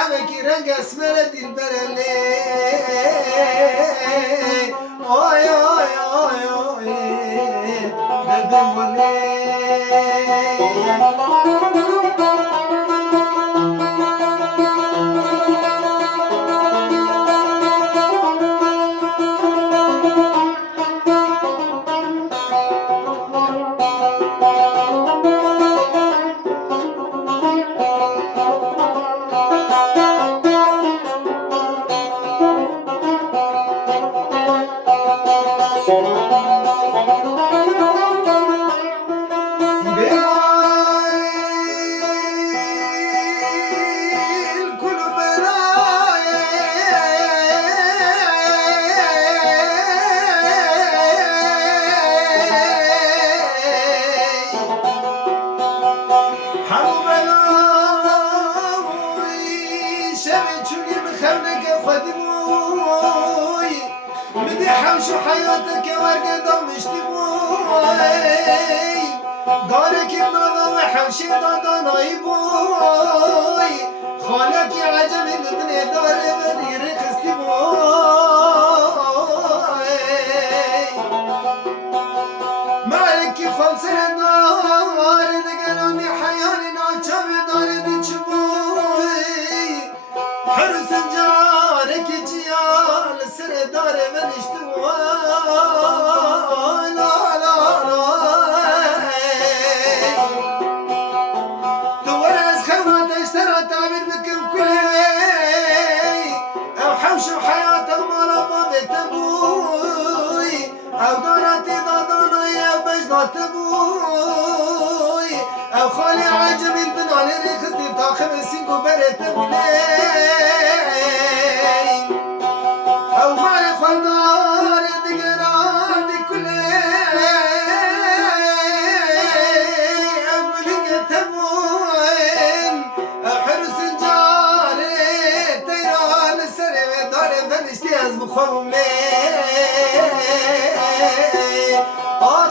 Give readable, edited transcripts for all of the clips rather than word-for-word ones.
حمكي رنگ اسمر دلبرلي اوي اوي اوي اوي ببمولي حوش حياتك ورقة ضمشتي بوي دارك النظا وحوشي ضداناي بوي خالك يا عجب الدنيا دار بني رخصتي بوي مالك خلص الدار دقراني حياني ناچب دار دچبوي حرس جارك جيال سر دار بنشتي تبوي او خالي عجب البنان رخصتي طاخم السنقو برت بولي او مالي خلدار دقران دي كلي اقول لك تبوين حرس الجاري تيران السري داري بنشتي ازم خوم لي اخ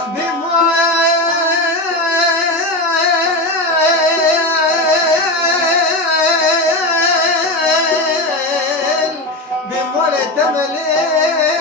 بمولد تملي